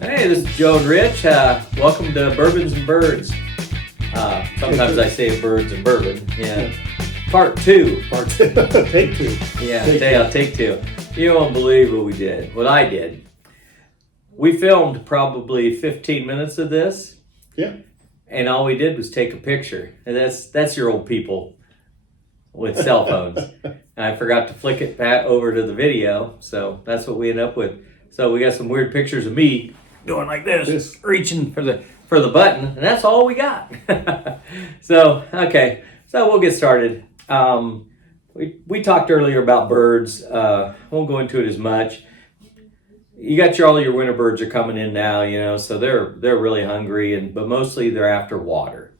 Hey, this is Joe and Rich. Welcome to Bourbons and Birds. Sometimes I say birds and bourbon. Yeah. Part two. Take two. Yeah, take two. You won't believe what we did. What I did. We filmed probably 15 minutes of this. Yeah. And all we did was take a picture. And that's your old people with cell phones. And I forgot to flick it back over to the video. So that's what we end up with. So we got some weird pictures of me going like this, reaching for the button, and that's all we got. So we'll get started. We talked earlier about birds. Won't go into it as much. You got all your winter birds are coming in now, so they're really hungry, but mostly they're after water.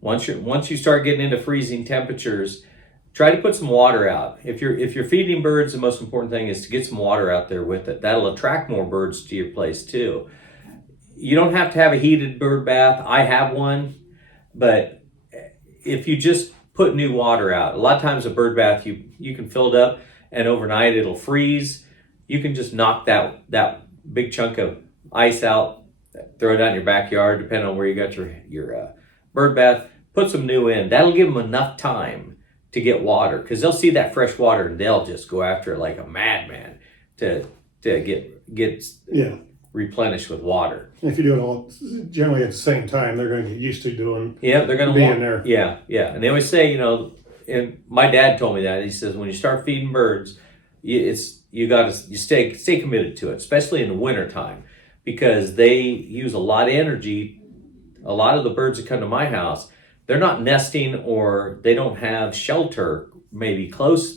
Once you start getting into freezing temperatures, try to put some water out. If you're feeding birds, the most important thing is to get some water out there with it. That'll attract more birds to your place too. You don't have to have a heated bird bath. I have one, but if you just put new water out, a lot of times a bird bath you can fill it up and overnight it'll freeze. You can just knock that big chunk of ice out, throw it out in your backyard, depending on where you got your bird bath. Put some new in. That'll give them enough time to get water, because they'll see that fresh water and they'll just go after it like a madman to get replenished with water. If you do it all generally at the same time, they're going to get used to doing. Yeah, they're going to being there. Yeah, and they always say, and my dad told me that. He says when you start feeding birds, you stay committed to it, especially in the wintertime, because they use a lot of energy. A lot of the birds that come to my house, they're not nesting or they don't have shelter maybe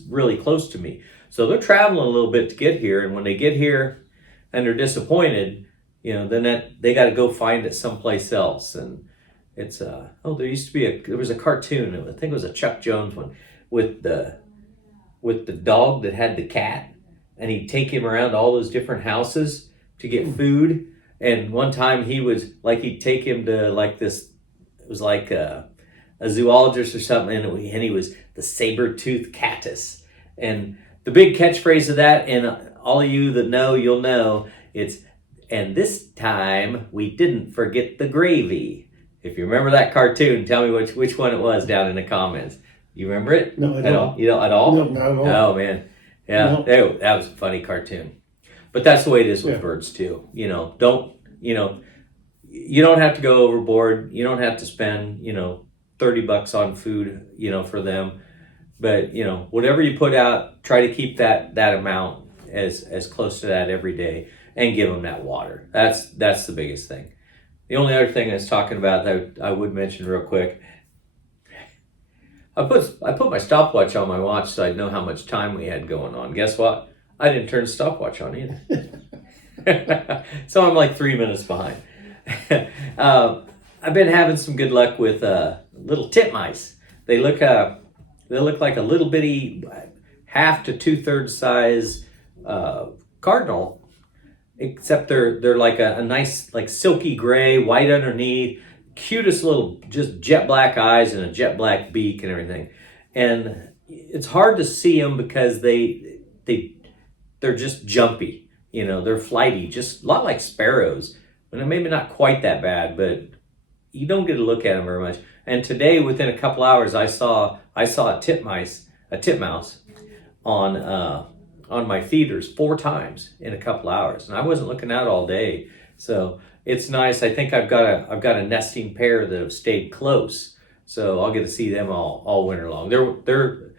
really close to me. So they're traveling a little bit to get here. And when they get here and they're disappointed, then they got to go find it someplace else. And it's, there was a cartoon, I think it was a Chuck Jones one, with the dog that had the cat, and he'd take him around all those different houses to get food. And one time he'd take him to like this, it was like a zoologist or something, and he was the saber-toothed catus. And the big catchphrase of that, and all of you that know, you'll know, it's, and this time we didn't forget the gravy. If you remember that cartoon, tell me which one it was down in the comments. You remember it? No, I don't. You don't at all? No, not at all. Oh, man. Yeah, no. That was a funny cartoon. But that's the way it is with birds, too. You don't have to go overboard. You don't have to spend, $30 on food, for them. But, whatever you put out, try to keep that amount as close to that every day and give them that water. That's the biggest thing. The only other thing I was talking about that I would mention real quick, I put my stopwatch on my watch so I'd know how much time we had going on. Guess what? I didn't turn the stopwatch on either. So I'm like 3 minutes behind. I've been having some good luck with little titmice. They look like a little bitty, half to 2/3 size cardinal, except they're like a nice, like silky gray, white underneath, cutest little, just jet black eyes and a jet black beak and everything. And it's hard to see them because they're just jumpy. They're flighty, just a lot like sparrows. And maybe not quite that bad, but you don't get to look at them very much. And today, within a couple hours, I saw a titmouse on my feeders 4 times in a couple hours, and I wasn't looking out all day. So it's nice. I think I've got a nesting pair that have stayed close, so I'll get to see them all winter long. They're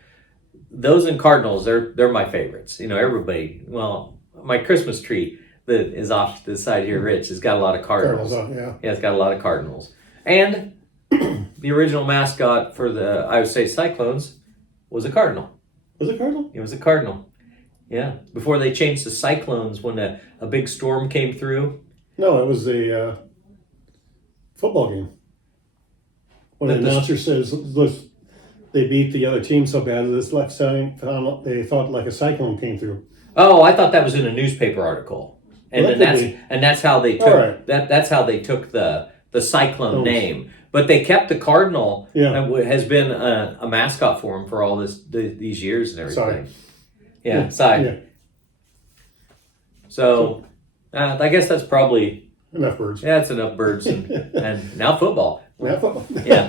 those and cardinals. They're my favorites. Everybody. Well, my Christmas tree that is off to the side here, Rich, has got a lot of cardinals. Yeah, it's got a lot of cardinals. And the original mascot for the Iowa State Cyclones was a cardinal. Was it cardinal? It was a cardinal. Yeah. Before they changed the Cyclones when a big storm came through. No, it was a football game. When the announcer says, they beat the other team so bad that this left side, they thought like a cyclone came through. Oh, I thought that was in a newspaper article. And that's how they took that's how they took the Cyclone name. But they kept the cardinal. Yeah. Has been a mascot for them for all these years and everything. Sorry. Yeah. Yeah. So I guess that's probably enough birds. yeah, it's enough birds and now football. Now football. Yeah.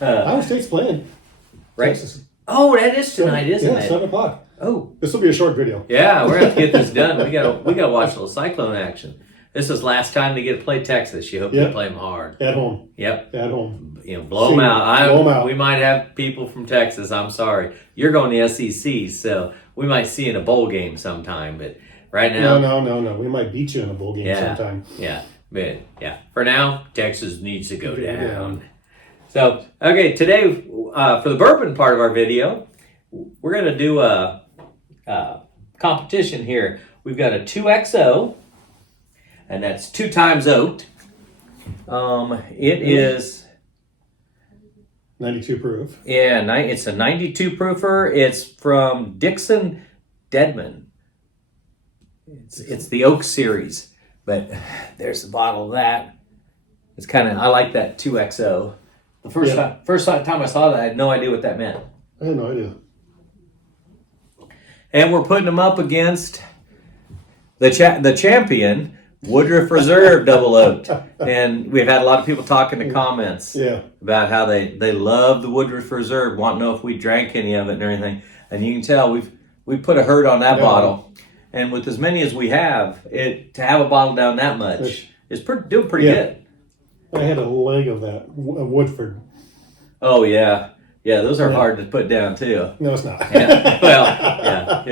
Iowa State's playing. Right. Texas. Oh, that is tonight, isn't yeah, it? 7:00. Oh, This will be a short video. yeah. We're gonna have to get this done. We gotta watch a little Cyclone action. This is last time to get to play Texas. You hope they play them hard. At home. Yep. At home. You know, blow them out. Blow 'em out. We might have people from Texas. I'm sorry. You're going to SEC, so we might see you in a bowl game sometime. But right now, No. We might beat you in a bowl game sometime. Yeah. But yeah, for now, Texas needs to go down. So, okay, today for the bourbon part of our video, we're going to do a competition here. We've got a 2XO, and that's 2 times oaked. It is 92 proof. Yeah, it's a 92 proofer. It's from Dixon Deadman. It's the Oak series, but there's the bottle of that. It's kind of I like that 2XO. The first time I saw that, I had no idea what that meant. I had no idea. And we're putting them up against the champion, Woodruff Reserve Double Oaked. And we've had a lot of people talk in the comments about how they love the Woodruff Reserve, want to know if we drank any of it and everything. And you can tell we've put a hurt on that bottle. And with as many as we have, to have a bottle down that much is doing pretty good. I had a leg of that, a Woodford. Oh, yeah. Yeah, those are hard to put down, too. No, it's not. Well,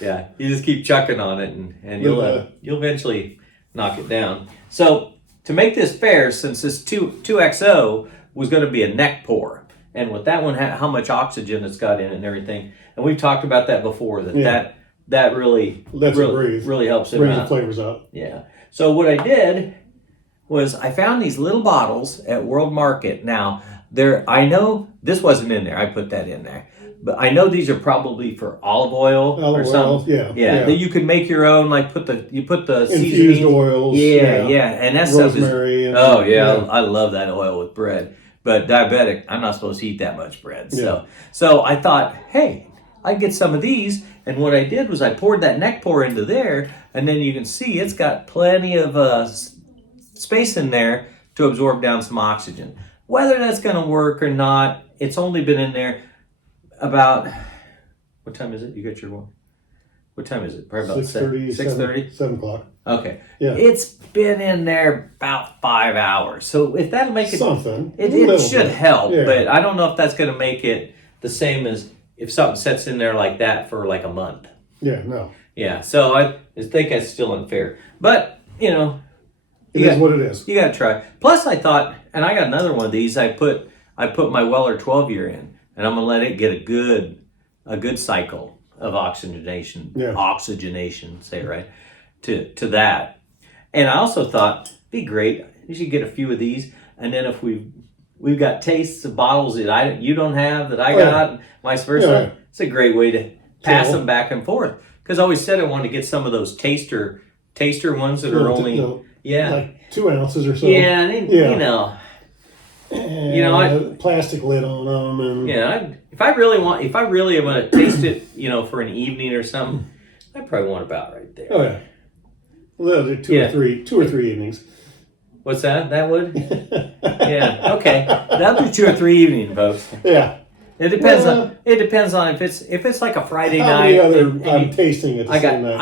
yeah. You just keep chucking on it, and you'll eventually knock it down. So, to make this fair, since this 2XO was going to be a neck pour, and with that one, how much oxygen it's got in it and everything, and we've talked about that before, that really helps it brings out. The flavors out. Yeah. So what I did was I found these little bottles at World Market. Now, I know this wasn't in there. I put that in there. But I know these are probably for olive oil or something. Yeah. That you could make your own, like put the infused seasoning. oils. Yeah. And that stuff is rosemary. I love that oil with bread. But diabetic, I'm not supposed to eat that much bread. So I thought, hey, I get some of these. And what I did was I poured that neck pour into there, and then you can see it's got plenty of space in there to absorb down some oxygen. Whether that's going to work or not, it's only been in there about, what time is it? You got your one? What time is it? Probably about 6:30? 7 o'clock. Okay. Yeah. It's been in there about 5 hours. So if that'll make it... Something. It should help, but I don't know if that's going to make it the same as if something sits in there like that for like a month. Yeah, no. Yeah, so I think that's still unfair. But, It is what it is. You got to try. Plus, I thought, and I got another one of these. I put my Weller 12 year in, and I'm gonna let it get a good cycle of oxygenation. Yeah. Oxygenation, say it right, to that. And I also thought, be great. You should get a few of these, and then if we've got tastes of bottles that you don't have that I got, and vice versa. It's a great way to pass them back and forth. Because I always said I wanted to get some of those taster ones that are only like 2 ounces or so. Yeah, and plastic lid on them, and if I really want to taste it, for an evening or something, I probably want about right there. Oh yeah, well, do two or three evenings. What's that? That would? Yeah. Okay. That'll be 2 or 3 evenings, folks. Yeah. It depends on if it's like a Friday night. I'm tasting it. I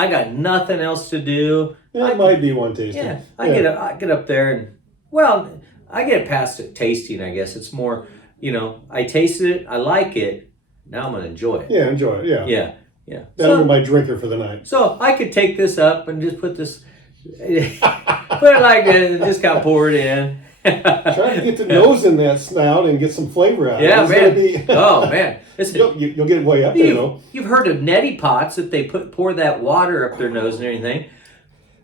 got nothing else to do. That might be one tasting. Yeah. I get up there and I get past it tasting. I guess it's more, I tasted it. I like it. Now I'm gonna enjoy it. Yeah, enjoy it. Yeah. That'll be my drinker for the night. So I could take this up and just put this, put it like that, and just kind of pour it in. Try to get the nose in that snout and get some flavor out. Yeah, man. Oh man, you'll get way up there though. You've heard of neti pots that they pour that water up their nose and everything.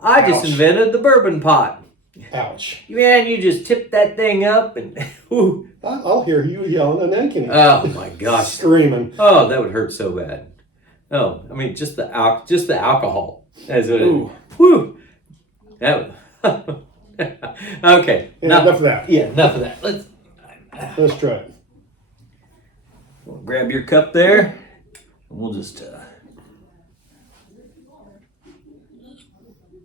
I just invented the bourbon pot. Ouch. Man, you just tip that thing up and whoo. I'll hear you yelling and then oh my gosh, screaming. Oh, that would hurt so bad. Oh, I mean just the alcohol. That's what it. Whew. That would. Okay. Enough of that. Yeah, enough of that. Let's try it. We'll grab your cup there. And we'll just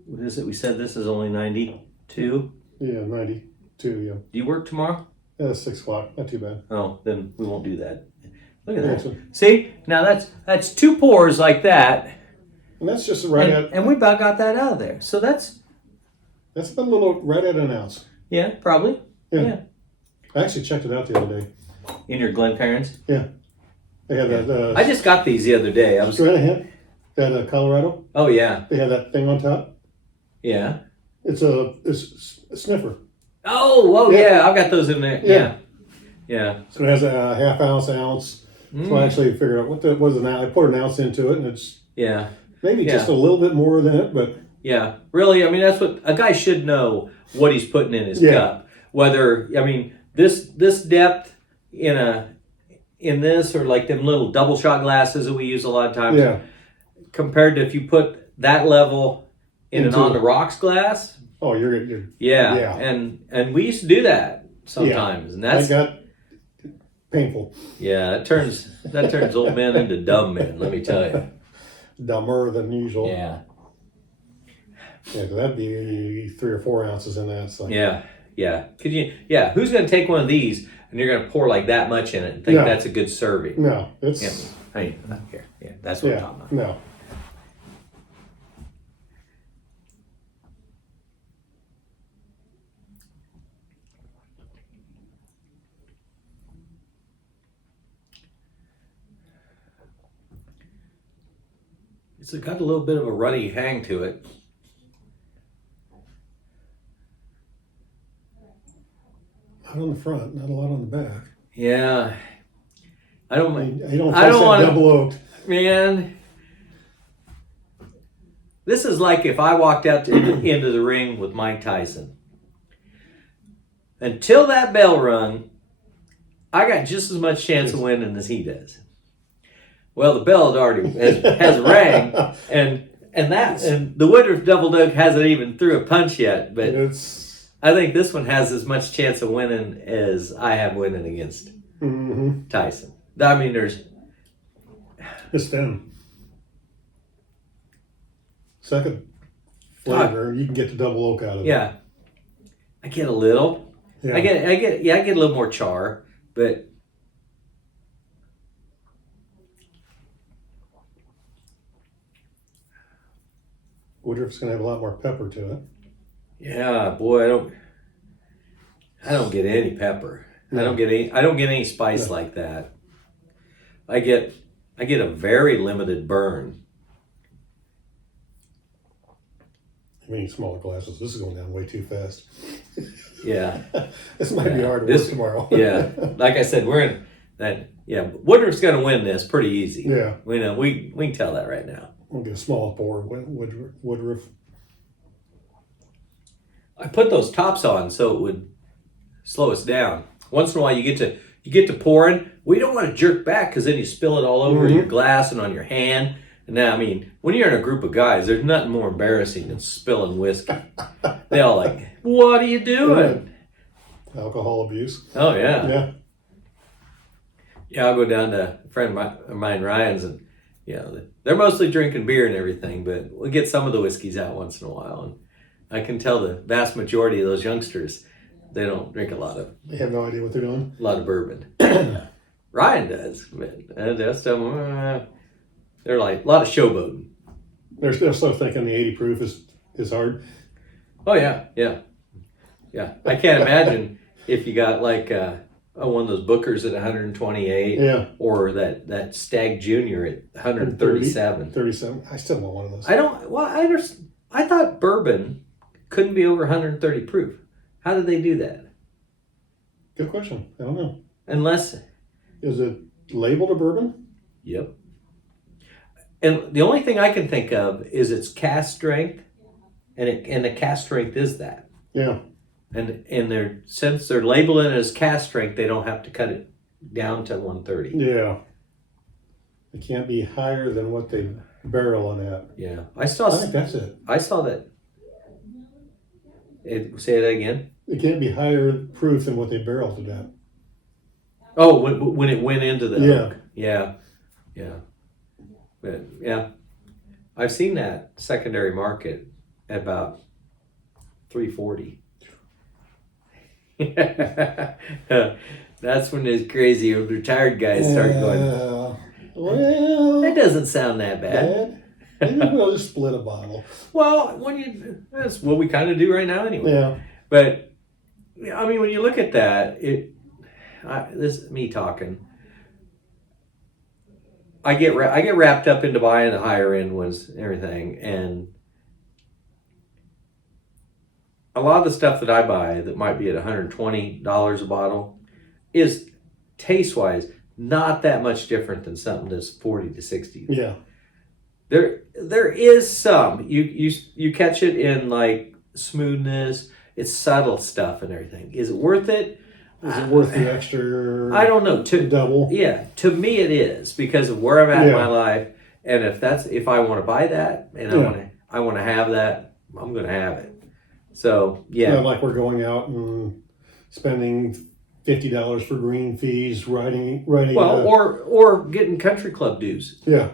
what is it? We said this is only 92. Yeah, 92. Yeah. Do you work tomorrow? 6 o'clock. Not too bad. Oh, then we won't do that. Look at Yeah, that. so- See, now that's 2 pours like that, and that's just right and we about got that out of there. So that's a little right at an ounce. yeah, probably Yeah. I actually checked it out the other day. in your Glencairns. Yeah. They have that. I just got these the other day. I was Stranahan, that Colorado. oh yeah, They have that thing on top. yeah. It's a sniffer. Oh yeah, I've got those in there. Yeah. So it has a half ounce. So I actually figured out what was an ounce. I put an ounce into it, and it's Yeah. maybe Yeah. just a little bit more than it, but Yeah, really. I mean, that's what a guy should know what he's putting in his cup. Whether I mean this depth in this or like them little double shot glasses that we use a lot of times. yeah. Compared to if you put that level in an Into on the rocks glass. Oh, you're Yeah. And we used to do that sometimes, and that's that got painful. yeah. That turns old men into dumb men. Let me tell you. Dumber than usual. Yeah. Yeah, 'cause that'd be 3 or 4 ounces in that. So Yeah. Could you? Yeah. Who's going to take one of these and you're going to pour like that much in it and think No. that's a good serving? no, it's Yeah. I mean, not here. Yeah. That's what I'm talking about. no. It's got a little bit of a runny hang to it. Not on the front, not a lot on the back. Yeah. I I don't. don't I taste don't that wanna- double oaked. Man, this is like if I walked out into the ring with Mike Tyson. Until that bell rung, I got just as much chance of winning as he does. Well, the bell has rang, and the Woodruff Double Oak hasn't even threw a punch yet. But It's I think this one has as much chance of winning as I have winning against Tyson. I mean, it's thin. Second flavor, you can get the double oak out of it. yeah, I get a little. Yeah. I get a little more char, but Woodruff's gonna have a lot more pepper to it. yeah, boy, I don't get any pepper. I don't get any spice like that. I get a very limited burn. I mean, smaller glasses. This is going down way too fast. Yeah. This might be hard to work tomorrow. Yeah, like I said, we're in that. Yeah, Woodruff's going to win this pretty easy. Yeah. We know we can tell that right now. We'll get a small pour Woodruff. I put those tops on so it would slow us down. Once in a while, you get to pouring. We don't want to jerk back because then you spill it all over your glass and on your hand. And now, I mean, when you're in a group of guys, there's nothing more embarrassing than spilling whiskey. They all like, "What are you doing?" Alcohol abuse. Oh yeah. Yeah. Yeah, I'll go down to a friend of mine, Ryan's, and they're mostly drinking beer and everything, but we'll get some of the whiskeys out once in a while. And I can tell the vast majority of those youngsters, they don't drink a lot of They have no idea what they're doing. bourbon. Ryan does, but the rest of them, they're like a lot of showboating. They're still thinking the 80 proof is hard. Oh yeah. I can't imagine if you got like one of those Bookers at 128, or that Stag Junior at 137. 37. I still want one of those. I thought bourbon couldn't be over 130 proof. How did they do that? Good question. I don't know. Unless, Is it labeled a bourbon? yep. And the only thing I can think of is its cast strength, and the cast strength is that. Yeah. And since they're labeling it as cast strength, they don't have to cut it down to 130. Yeah. It can't be higher than what they barrel it at. Yeah, I think that's it. I saw that. Say that again. It can't be higher proof than what they barreled it at. Oh, when it went into the Yeah. oak. Yeah. But yeah, I've seen that secondary market at about 340. That's when those crazy old retired guys start going, well, that doesn't sound that bad. Maybe we'll just split a bottle. Well, that's what we kind of do right now anyway. Yeah. But I mean, when you look at that, this is me talking. I get wrapped up into buying the higher end ones and everything, and a lot of the stuff that I buy that might be at $120 a bottle is taste-wise not that much different than something that's 40 to 60. Yeah. There is some. You catch it in like smoothness, it's subtle stuff and everything. Is it worth it? Is it worth the extra? I don't know. Double? Yeah, to me it is because of where I'm at in my life, and if I want to buy that and I want to have that, I'm going to have it. So yeah, like we're going out and spending $50 for green fees, riding. Well, or getting country club dues. Yeah,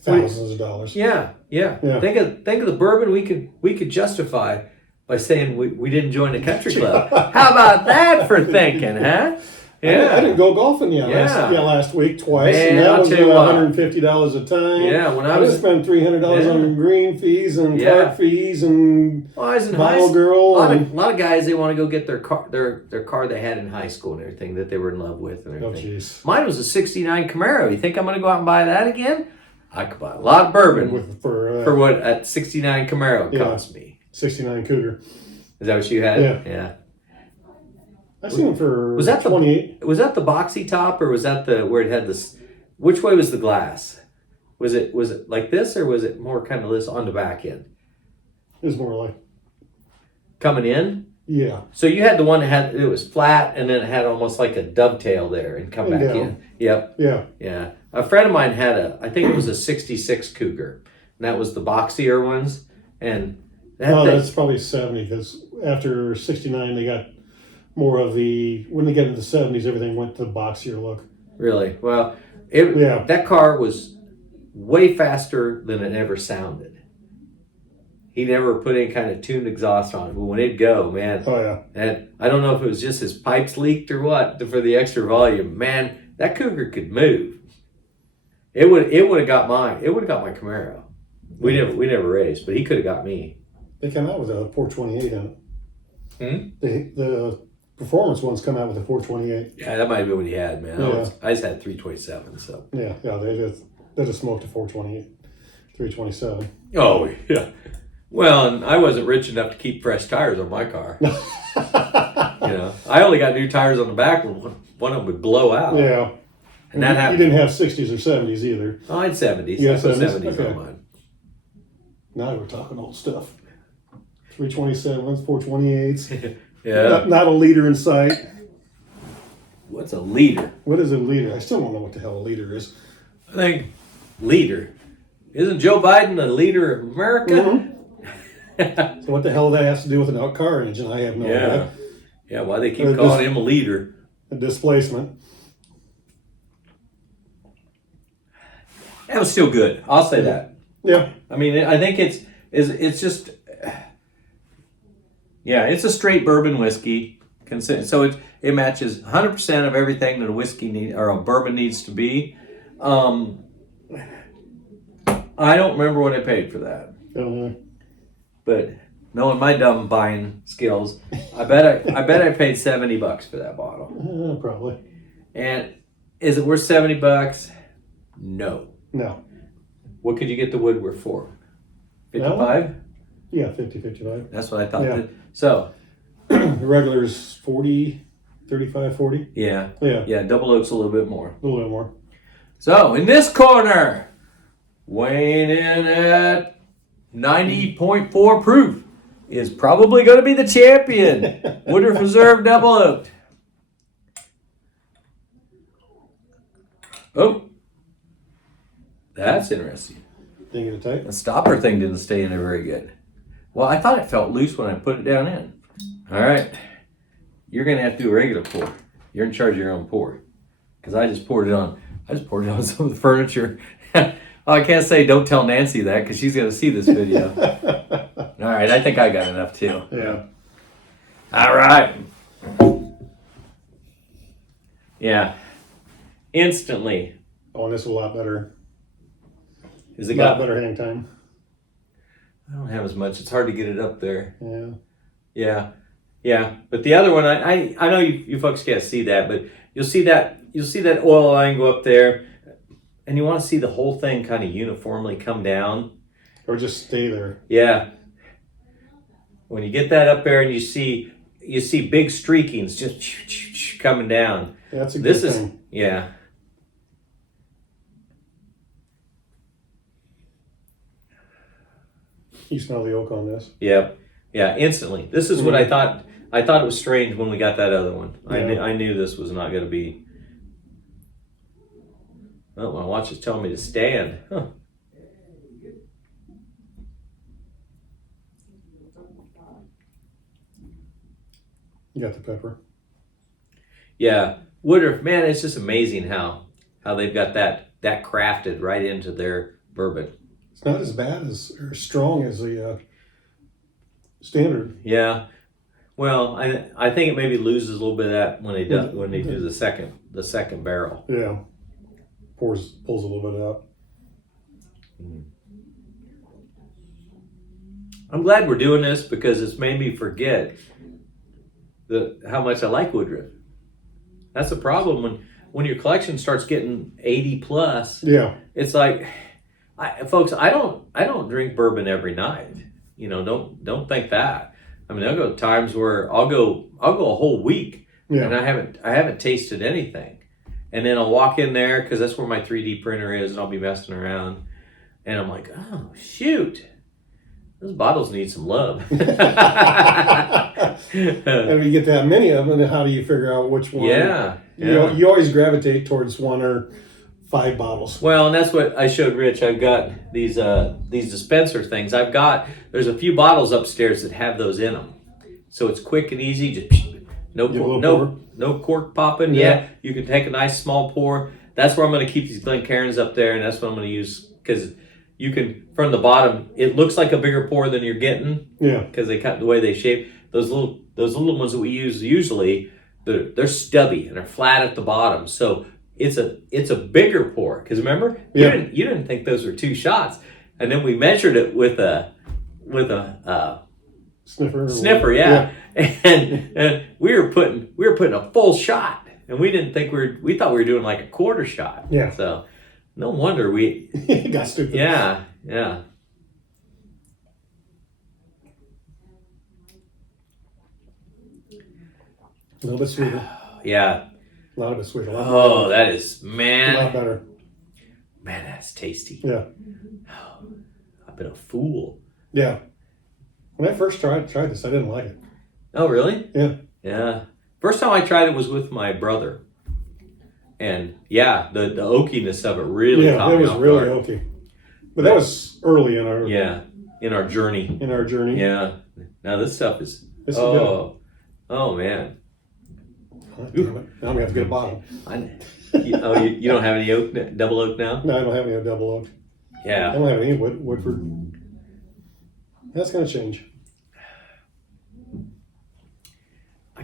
thousands of dollars. Yeah. Think of the bourbon we could justify by saying we didn't join the country club. How about that for thinking, huh? Yeah, I didn't go golfing last week twice, Man, and that I'll was tell you what. $150 a time. Yeah, when I I was spent $300 on green fees and cart fees and I was in bottle girl. A lot of guys, they want to go get their car they had in high school and everything that they were in love with and everything. Oh, jeez. Mine was a '69 Camaro. You think I'm going to go out and buy that again? I could buy a lot of bourbon for what a '69 Camaro cost me. 69 Cougar. Is that what you had? Yeah. I seen them for was that 28. Was that the boxy top, or was that where it had this? Which way was the glass? Was it like this, or was it more kind of this on the back end? It was more like coming in. Yeah. So you had the one that it was flat, and then it had almost like a dovetail there, and come back in. Yep. Yeah. A friend of mine had I think it was a '66 Cougar, and that was the boxier ones, and that's probably 70 because after '69 they got more of when they get into the 70s, everything went to the boxier look. Really? Well, that car was way faster than it ever sounded. He never put any kind of tuned exhaust on it, but when it'd go, man. Oh yeah. And I don't know if it was just his pipes leaked or what for the extra volume. Man, that Cougar could move. It would have got my Camaro. We never raced, but he could have got me. They came out with a 428 in it. The performance ones come out with a 428. Yeah, that might have been what he had, man. I just had 327, so. Yeah, they just smoked a 428, 327. Oh, yeah. Well, and I wasn't rich enough to keep fresh tires on my car. I only got new tires on the back when one of them would blow out. Yeah. And that happened. You didn't have 60s or 70s either. Oh, I had 70s. Yeah, 70s okay. on mine. Now we're talking old stuff. 327s, 428s. Yeah. Not a liter in sight. What's a liter? What is a liter? I still don't know what the hell a liter is. I think liter. Isn't Joe Biden a leader of America? Mm-hmm. So what the hell that has to do with an car engine? I have no idea. Yeah, why they keep calling him a leader? A displacement. That was still good. I'll say that. Yeah. I mean, I think it's just, it's a straight bourbon whiskey. So it matches 100% of everything that a whiskey or a bourbon needs to be. I don't remember what I paid for that. But knowing my dumb buying skills, I bet I paid $70 for that bottle. Probably. And is it worth $70? No. What could you get the Woodruff for? 55? Yeah, 50, 55. That's what I thought. Yeah. So the regular's 40, 35, 40. Yeah. Yeah. Double oak's a little bit more. A little bit more. So in this corner, weighing in at 90.4 proof, is probably going to be the champion. Woodruff Reserve Double Oaked. Oh, that's interesting. Didn't get it tight? The stopper thing didn't stay in there very good. Well, I thought it felt loose when I put it down in. All right. You're going to have to do a regular pour. You're in charge of your own pour. Because I just poured it on some of the furniture. I can't say don't tell Nancy that because she's going to see this video. All right, I think I got enough too. Yeah. All right. Yeah. Instantly. Oh, and this is a lot better. Is it A lot got better hang time. I don't have as much. It's hard to get it up there. Yeah. Yeah. Yeah. But the other one, I know you folks can't see that, but you'll see that oil line go up there, and you want to see the whole thing kind of uniformly come down. Or just stay there. Yeah. When you get that up there and you see big streakings just coming down. That's a good thing. Yeah. You smell the oak on this. Yep. Yeah, instantly. This is what I thought. I thought it was strange when we got that other one. Yeah. I knew this was not going to be. Oh, my watch is telling me to stand. Huh. You got the pepper. Yeah, Woodruff. Man, it's just amazing how they've got that crafted right into their bourbon. It's not as bad or strong as the standard. Yeah. Well, I think it maybe loses a little bit of that when they do the second barrel. Yeah. Pulls a little bit out. I'm glad we're doing this because it's made me forget how much I like Woodruff. That's the problem when your collection starts getting 80 plus. Yeah. It's like, folks, I don't drink bourbon every night. You know, don't think that. I mean, there'll go times where I'll go a whole week and I haven't tasted anything, and then I'll walk in there because that's where my 3D printer is, and I'll be messing around, and I'm like, oh shoot, those bottles need some love. And if you get that many of them, then how do you figure out which one? Yeah. You know, you always gravitate towards 1 or 5 bottles. Well, and that's what I showed Rich. I've got these dispenser things. There's a few bottles upstairs that have those in them, so it's quick and easy. Just no cork popping. Yeah, you can take a nice small pour. That's where I'm going to keep these Glencairns up there, and that's what I'm going to use because you can from the bottom. It looks like a bigger pour than you're getting. Yeah, because they cut the way they shape those little ones that we use usually. They're stubby and they're flat at the bottom, so. It's a bigger pour because remember you didn't think those were 2 shots, and then we measured it with a sniffer, yeah. And we were putting a full shot, and we didn't think we thought we were doing like a quarter shot. Yeah. So no wonder we got stupid. Yeah. A little bit sweeter. Yeah. A lot of it sweeter. Oh, that is, man. A lot better. Man, that's tasty. Yeah. Oh, I've been a fool. Yeah. When I first tried this, I didn't like it. Oh, really? Yeah. Yeah. First time I tried it was with my brother. And yeah, the oakiness of it really caught me off guard. Yeah, it was really oaky. But that was early in our journey. In our journey. Yeah. Now this stuff is good. Oh man. Oh, damn it. Now I'm gonna have to get a bottle. You don't have any double oak now? No, I don't have any double oak. Yeah. I don't have any Woodford. That's gonna change. I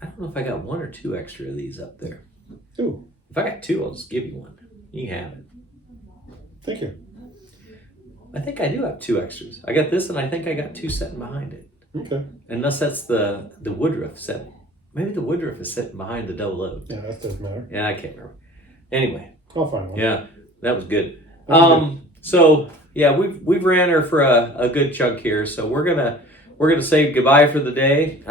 don't know if I got 1 or 2 extra of these up there. Ooh. If I got 2, I'll just give you one. You can have it. Thank you. I think I do have 2 extras. I got this, and I think I got 2 sitting behind it. Okay. Unless that's the Woodruff set. Maybe the Woodruff is sitting behind the double oak. Yeah, that doesn't matter. Yeah, I can't remember. Anyway. I'll find one. Yeah, that was good. Good. So yeah, we've ran her for a good chunk here. So we're gonna say goodbye for the day.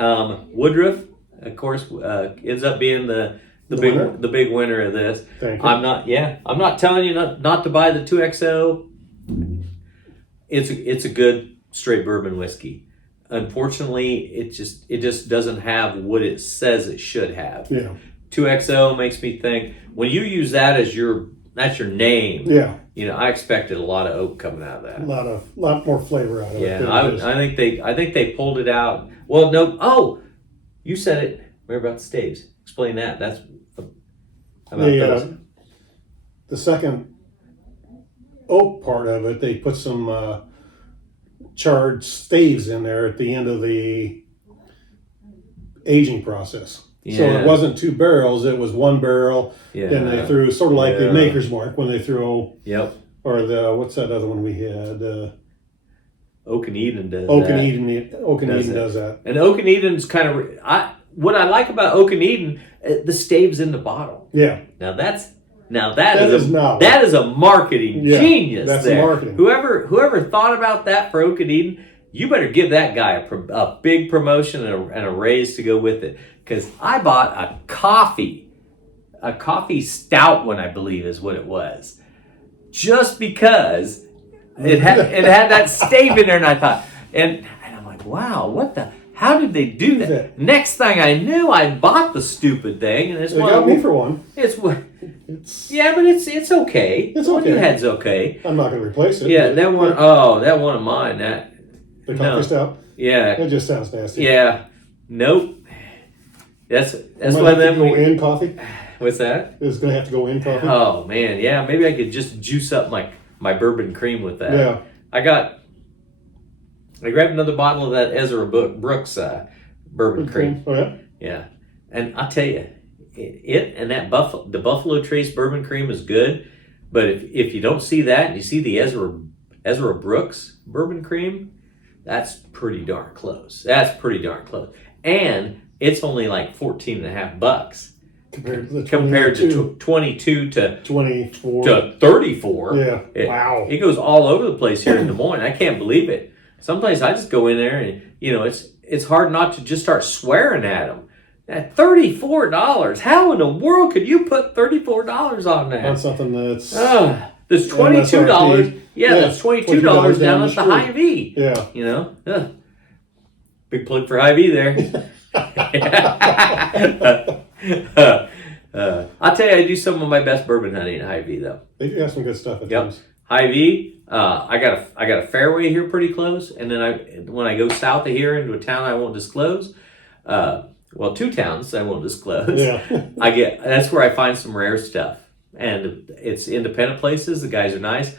Woodruff, of course, ends up being the big winner of this. Thank you. I'm not telling you not to buy the 2XO. It's a good straight bourbon whiskey. Unfortunately, it just doesn't have what it says it should have. Yeah. 2XO makes me think when you use that as that's your name. Yeah. You know, I expected a lot of oak coming out of that. A lot more flavor out of it. Yeah, I think they pulled it out. Well, no. Oh, you said it. We're about the staves. Explain that. That's about those. The second oak part of it, they put some charred staves in there at the end of the aging process. Yeah. So it wasn't 2 barrels; it was 1 barrel. Yeah. Then they threw sort of like Yeah. the Maker's Mark when they threw, Yep. or the what's that other one we had? Oak and Eden does Oak that. and Eden. Oak and Eden does that. And Oak and Eden's kind of what I like about Oak and Eden, the stave's in the bottle. Yeah. Now that is a marketing genius. That's there. marketing. Whoever thought about that for Oak and Eden, you better give that guy a big promotion and a raise to go with it. Because I bought a coffee stout one, I believe is what it was, just because it had that stave in there, and I thought, and I'm like, wow, how did they do that? Next thing I knew, I bought the stupid thing, and They got me for one. It's yeah, but it's okay. It's The one okay. you had's okay. I'm not going to replace it. Yeah, that one. Oh, that one of mine. The coffee stout. Yeah. It just sounds nasty. Yeah. Nope. That's Might one have of them. to go in coffee. What's that? It's going to have to go in coffee. Oh man, yeah. Maybe I could just juice up my bourbon cream with that. Yeah. I grabbed another bottle of that Ezra Brooks bourbon cream. Oh yeah. Yeah, and I'll tell you, the Buffalo Trace bourbon cream is good, but if you don't see that and you see the Ezra Brooks bourbon cream, that's pretty darn close. And it's only like $14.50 Compared to the compared to 22 to 24 to 34. Yeah. Wow. It goes all over the place here in Des Moines. I can't believe it. Someplace I just go in there and it's hard not to just start swearing at them. At $34, how in the world could you put $34 on that? On something that's there's $22. MSRP. Yeah, that's $22 down at the Hy-Vee. Yeah. Big plug for Hy-Vee there. I'll tell you, I do some of my best bourbon hunting at Hy-Vee though. They do have some good stuff at times. Hy-Vee, I got a fairway here pretty close, and then when I go south of here into a town I won't disclose, 2 towns I won't disclose. Yeah. That's where I find some rare stuff, and it's independent places. The guys are nice.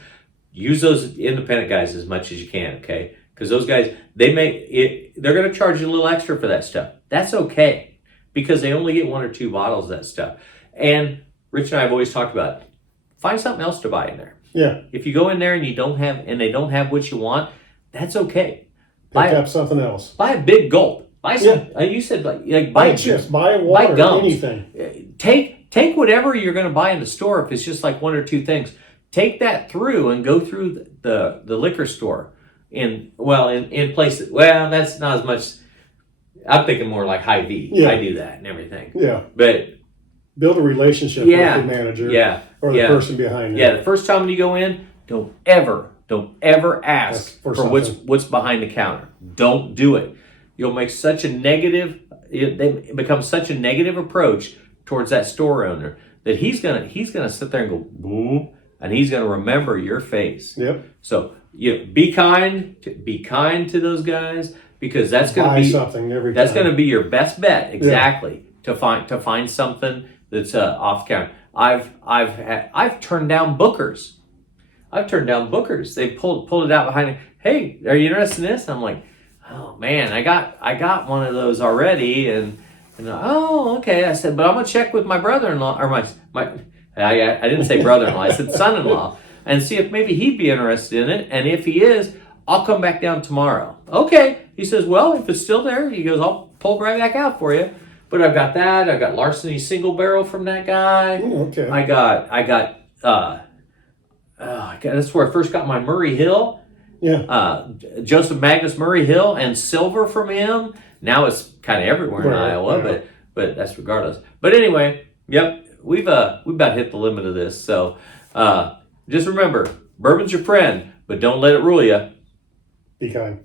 Use those independent guys as much as you can, okay? Because those guys, they're going to charge you a little extra for that stuff. That's okay, because they only get 1 or 2 bottles of that stuff. And Rich and I have always talked about, find something else to buy in there. Yeah. If you go in there and they don't have what you want, that's okay. Pick up something else. Buy a big gulp. Buy some. You said buy chips, buy water, buy gums. anything. Take whatever you're going to buy in the store. If it's just like 1 or 2 things, take that through and go through the liquor store in places. Well, that's not as much. I'm thinking more like Hy-Vee. Yeah. I do that and everything. Yeah. But build a relationship with the manager. Yeah. Or the person behind you. Yeah. The first time when you go in, don't ever ask for what's behind the counter. Don't do it. You'll make such a negative. They become such a negative approach towards that store owner that he's gonna sit there and go boom, and he's gonna remember your face. Yep. So be kind to those guys, because that's gonna buy something every time. That's gonna be your best bet. Exactly. To find something that's off counter. I've turned down bookers. They pulled it out behind me. Hey, are you interested in this? And I'm like, oh man, I got one of those already, and oh okay. I said, but I'm gonna check with my brother-in-law or I didn't say brother-in-law. I said son-in-law, and see if maybe he'd be interested in it. And if he is, I'll come back down tomorrow. Okay. He says, well, if it's still there, he goes, I'll pull it right back out for you. But I've got that. I've got Larceny single barrel from that guy. Okay. I got. That's where I first got my Murray Hill. Yeah. Joseph Magnus Murray Hill and silver from him. Now it's kind of everywhere in Iowa, yeah. but that's regardless. But anyway, yep, we've about hit the limit of this. So just remember, bourbon's your friend, but don't let it rule you. Be kind.